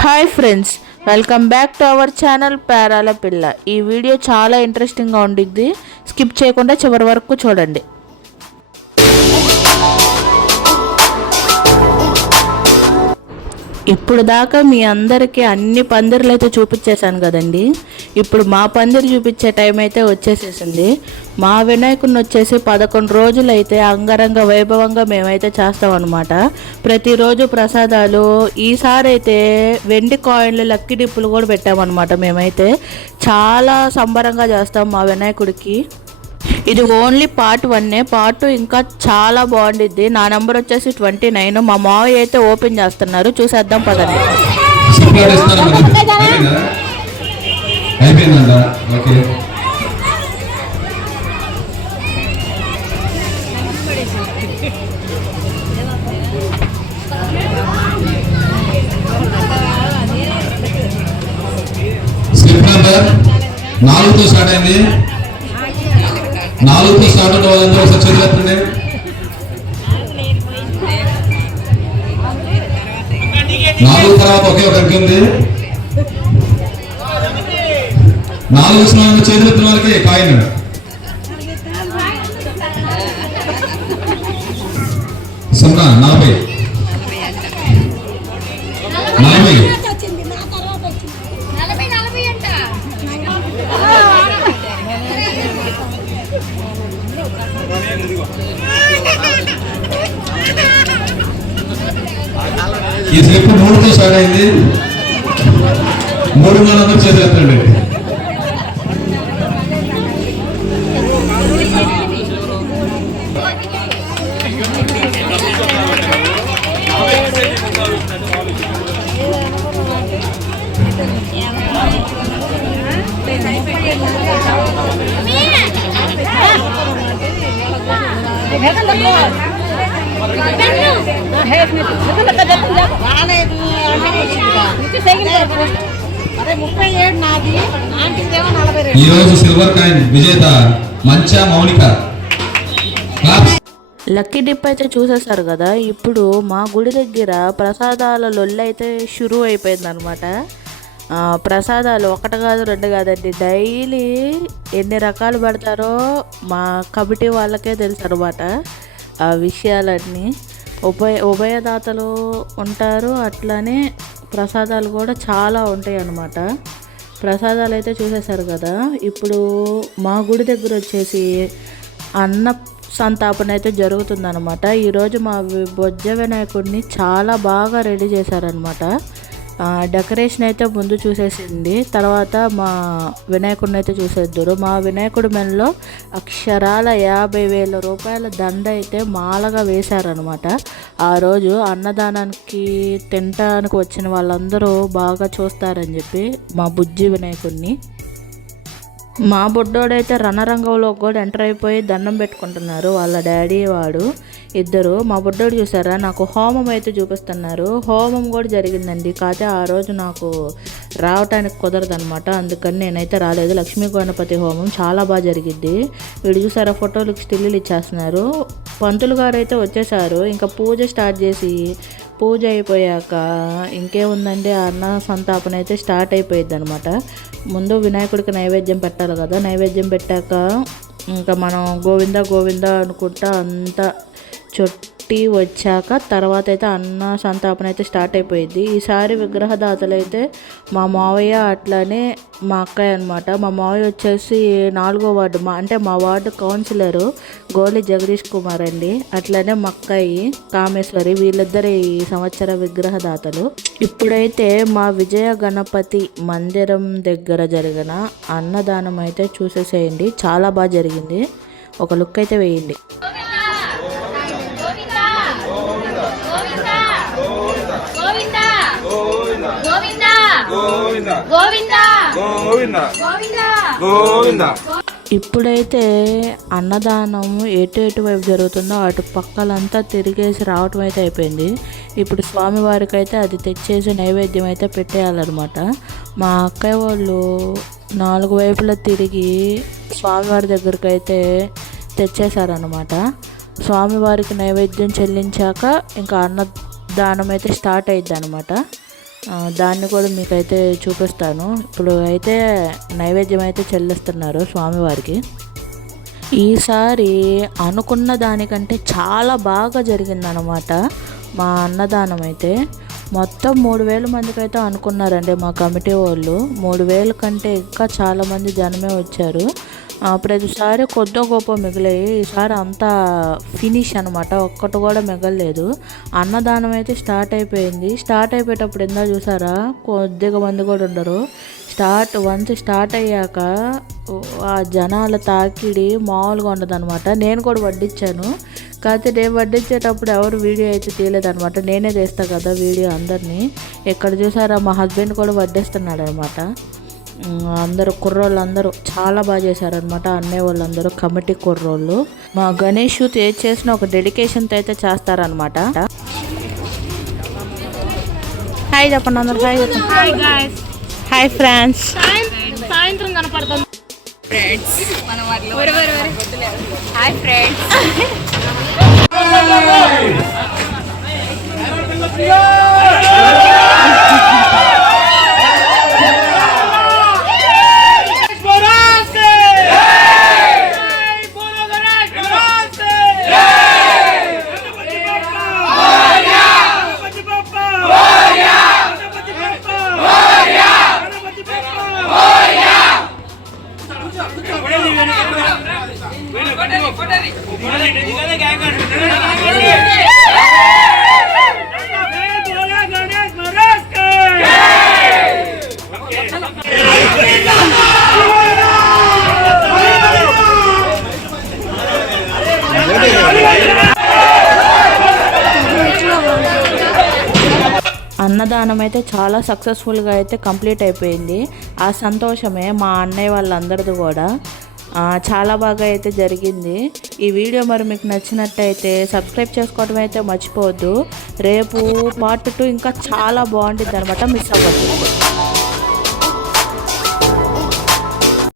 Hi friends, welcome back to our channel Perala పిల్ల. ఈ video చాలా ఇంట్రెస్టింగ్గా ఉండిద్ది. స్కిప్ చేయకుండా చివరి వరకు చూడండి. ఇప్పుడు దాకా మీ అందరికీ అన్ని పందిర్లు అయితే చూపించేశాను కదండి. ఇప్పుడు మా పందిరి చూపించే టైం అయితే వచ్చేసేసింది. మా వినాయకుడిని వచ్చేసి 11 రోజులు అయితే అంగరంగ వైభవంగా మేమైతే చేస్తాం అనమాట. ప్రతిరోజు ప్రసాదాలు. ఈసారి అయితే వెండి కాయిన్లు, లక్కీ డిప్పులు కూడా పెట్టామన్నమాట. మేమైతే చాలా సంబరంగా చేస్తాం మా వినాయకుడికి. ఇది ఓన్లీ పార్ట్ 1. పార్ట్ 2 ఇంకా చాలా బాగుండిద్ది. నా నెంబర్ వచ్చేసి 29. మా మావయ్య అయితే ఓపెన్ చేస్తున్నారు, చూసేద్దాం పదండి. స్లిప్ నెంబర్ 4తో స్టార్ట్ అయింది. 4తో స్టార్ట్ అయిన వాళ్ళందరూ ఒకసారి చేతులు ఎత్తండి. 4 తర్వాత ఒకే ఒక అంకె ఉంది. 4 వచ్చిన చేతులు ఎత్తిన వాళ్ళకి కాయిన్. సున్నా 40 ఈ స్లిప్ 3తో స్టార్ట్ అయింది. 3 వాళ్ళందరూ చేతులు ఎత్తండి. ఈరోజు సిల్వర్ కాయిన్ విజేత మంచా మౌనిక. లక్కీ డిప్ అయితే చూసేసారు కదా. ఇప్పుడు మా గుడి దగ్గర ప్రసాదాల లొల్లి అయితే షురూ అయిపోయింది అనమాట. ప్రసాదాలు 1 కాదు 2 కాదండి, డైలీ ఎన్ని రకాలు పెడతారో మా కమిటీ వాళ్ళకే తెలుసు అనమాట. ఆ విషయాలన్నీ ఉభయదాతలు ఉంటారు, అట్లానే ప్రసాదాలు కూడా చాలా ఉంటాయి అన్నమాట. ప్రసాదాలు అయితే చూసేశారు కదా. ఇప్పుడు మా గుడి దగ్గర వచ్చేసి అన్న సంతాపన అయితే జరుగుతుందన్నమాట. ఈరోజు మా బొజ్జ వినాయకుడిని చాలా బాగా రెడీ చేశారనమాట. డెకరేషన్ అయితే ముందు చూసేసింది, తర్వాత మా వినాయకుడిని అయితే చూసేద్దరు. మా వినాయకుడి మెడలో అక్షరాల 50,000 రూపాయల దండ అయితే మాలగా వేశారనమాట. ఆ రోజు అన్నదానానికి తినటానికి వచ్చిన వాళ్ళందరూ బాగా చూస్తారని చెప్పి మా బుజ్జి వినాయకుడిని. మా బుడ్డోడైతే రణరంగంలో కూడా ఎంటర్ అయిపోయి దండం పెట్టుకుంటున్నారు వాళ్ళ డాడీ వాడు ఇద్దరు. మా బుడ్డోడు చూసారా, నాకు హోమం అయితే చూపిస్తున్నారు. హోమం కూడా జరిగిందండి, కాకపోతే ఆ రోజు నాకు రావటానికి కుదరదనమాట, అందుకని నేనైతే రాలేదు. లక్ష్మీ గణపతి హోమం చాలా బాగా జరిగిద్ది. వీడు చూసారా, ఫోటోలకు స్టిల్లులు ఇచ్చేస్తున్నారు. పంతులు గారు అయితే వచ్చేసారు. ఇంకా పూజ స్టార్ట్ చేసి, పూజ అయిపోయాక ఇంకేముందండి, అన్న సంతాపన అయితే స్టార్ట్ అయిపోయింది అనమాట. ముందు వినాయకుడికి నైవేద్యం పెట్టాలి కదా. నైవేద్యం పెట్టాక ఇంకా మనం గోవింద గోవింద అనుకుంటా అంతా చుట్టి వచ్చాక తర్వాత అయితే అన్న సంతాపన అయితే స్టార్ట్ అయిపోయింది. ఈసారి విగ్రహదాతలు అయితే మా మావయ్య, అట్లానే మా అక్కయ్య అనమాట. మా మావయ్య వచ్చేసి 4వ వార్డు, అంటే మా వార్డు కౌన్సిలరు గోలి జగదీష్ కుమార్ అండి. అట్లానే మా అక్కయ్య కామేశ్వరి, వీళ్ళిద్దరే ఈ సంవత్సర విగ్రహదాతలు. ఇప్పుడైతే మా విజయ గణపతి మందిరం దగ్గర జరిగిన అన్నదానం అయితే చూసేసేయండి, చాలా బాగా జరిగింది. ఒక లుక్ అయితే వేయండి. ఇప్పుడైతే అన్నదానం ఎటువైపు జరుగుతుందో అటు పక్కలంతా తిరిగేసి రావటం అయితే అయిపోయింది. ఇప్పుడు స్వామివారికి అయితే అది తెచ్చేసి నైవేద్యం అయితే పెట్టేయాలన్నమాట. మా అక్కయ్య వాళ్ళు 4 వైపులా తిరిగి స్వామివారి దగ్గరికి అయితే తెచ్చేశారనమాట. స్వామివారికి నైవేద్యం చెల్లించాక ఇంకా అన్నదానం అయితే స్టార్ట్ అయ్యిద్ది అనమాట. దాన్ని కూడా మీకైతే చూపిస్తాను. ఇప్పుడు అయితే నైవేద్యం అయితే చెల్లిస్తున్నారు స్వామివారికి. ఈసారి అనుకున్న దానికంటే చాలా బాగా జరిగిందనమాట మా అన్నదానం అయితే. మొత్తం 3000 మందికి అయితే అనుకున్నారండి మా కమిటీ వాళ్ళు. 3000 కంటే ఇంకా చాలామంది జనమే వచ్చారు. ప్రతిసారి కొద్ది గొప్ప మిగిలాయి, ఈసారి అంతా ఫినిష్ అనమాట, ఒక్కటి కూడా మిగలలేదు. అన్నదానం అయితే స్టార్ట్ అయిపోయింది. స్టార్ట్ అయిపోయేటప్పుడు ఎందా చూసారా, కొద్దిగా మంది కూడా ఉండరు. వన్స్ స్టార్ట్ అయ్యాక ఆ జనాల తాకిడి మామూలుగా ఉండదన్నమాట. నేను కూడా వడ్డించాను, కాకపోతే నేను వడ్డించేటప్పుడు ఎవరు వీడియో అయితే తీయలేదనమాట. నేనే తీస్తాను కదా వీడియో అందరినీ. ఇక్కడ చూసారా మా హస్బెండ్ కూడా వడ్డిస్తున్నాడు అనమాట. అందరూ కుర్రోళ్ళు అందరూ చాలా బాగా చేశారనమాట. అన్నయ్య వాళ్ళందరూ కమిటీ కుర్రోళ్ళు. మా గణేష్ ఏది చేసినా ఒక డెడికేషన్తో అయితే చేస్తారనమాట. హాయ్ చెప్పండి అందరు. హాయ్ చెప్పండి. Hi friends. సాయంత్రం కనపడుతుంది ఫ్రెండ్స్. Hi friends. అన్నదానం అయితే చాలా సక్సెస్ఫుల్గా అయితే కంప్లీట్ అయిపోయింది. ఆ సంతోషమే మా అన్నయ్య వాళ్ళందరిది కూడా. చాలా బాగా అయితే జరిగింది. ఈ వీడియో మరి మీకు నచ్చినట్టయితే సబ్స్క్రైబ్ చేసుకోవడం అయితే మర్చిపోవద్దు. రేపు పార్ట్ 2 ఇంకా చాలా బాగుంటుంది అనమాట, మిస్ అవ్వద్దు.